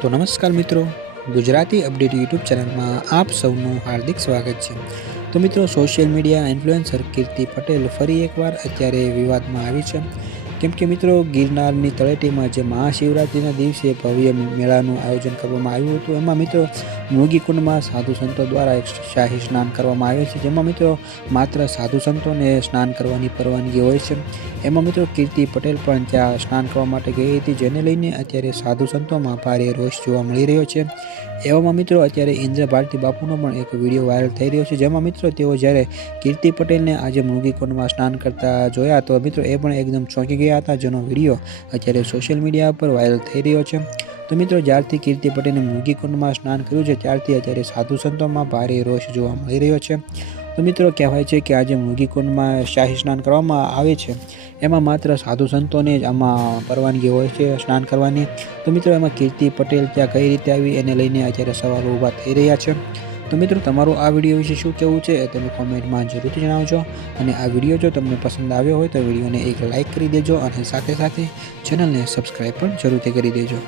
તો નમસ્કાર મિત્રો, ગુજરાતી અપડેટ યુટ્યુબ ચેનલમાં આપ સૌનું હાર્દિક સ્વાગત છે। તો મિત્રો, સોશિયલ મીડિયા ઇન્ફ્લુએન્સર કીર્તિ પટેલ ફરી એકવાર અત્યારે વિવાદમાં આવી છે, કેમ કે મિત્રો ગિરનારની તળેટીમાં જે મહાશિવરાત્રિના દિવસે ભવ્ય મેળાનું આયોજન કરવામાં આવ્યું હતું, એમાં મિત્રો મૃગીકુંડમાં સાધુ સંતો દ્વારા એક શાહી સ્નાન કરવામાં આવે છે, જેમાં મિત્રો માત્ર સાધુ સંતોને સ્નાન કરવાની પરવાનગી હોય છે। એમાં મિત્રો કીર્તિ પટેલ પણ ત્યાં સ્નાન કરવા માટે ગઈ હતી, જેને લઈને અત્યારે સાધુ સંતોમાં ભારે રોષ જોવા મળી રહ્યો છે। એવામાં મિત્રો અત્યારે ઇન્દ્ર ભારતી બાપુનો પણ એક વિડીયો વાયરલ થઈ રહ્યો છે, જેમાં મિત્રો તેઓ જ્યારે કીર્તિ પટેલને આજે મૃગીકુંડમાં સ્નાન કરતા જોયા તો મિત્રો એ પણ એકદમ ચોંકી ગયા હતા, જેનો વિડીયો અત્યારે સોશિયલ મીડિયા પર વાયરલ થઈ રહ્યો છે। તો મિત્રો જ્યારથી કીર્તિ પટેલે મૃગીકુંડમાં સ્નાન કર્યું છે, ત્યારથી અત્યારે સાધુ સંતોમાં ભારે રોષ જોવા મળી રહ્યો છે। તો મિત્રો કહેવાય છે કે આજે મૃગીકુંડમાં શાહી સ્નાન કરવામાં આવે છે, એમાં માત્ર સાધુ સંતોને જ આમાં પરવાનગી હોય છે સ્નાન કરવાની। તો મિત્રો એમાં કીર્તિ પટેલ ત્યાં કઈ રીતે આવી એને લઈને અત્યારે સવાલો ઊભા થઈ રહ્યા છે। તો મિત્રો તમારું આ વિડીયો વિશે શું કહેવું છે એ તમે કોમેન્ટમાં જરૂરથી જણાવજો, અને આ વિડીયો જો તમને પસંદ આવ્યો હોય તો વિડીયોને એક લાઇક કરી દેજો, અને સાથે સાથે ચેનલને સબસ્ક્રાઈબ પણ જરૂરથી કરી દેજો।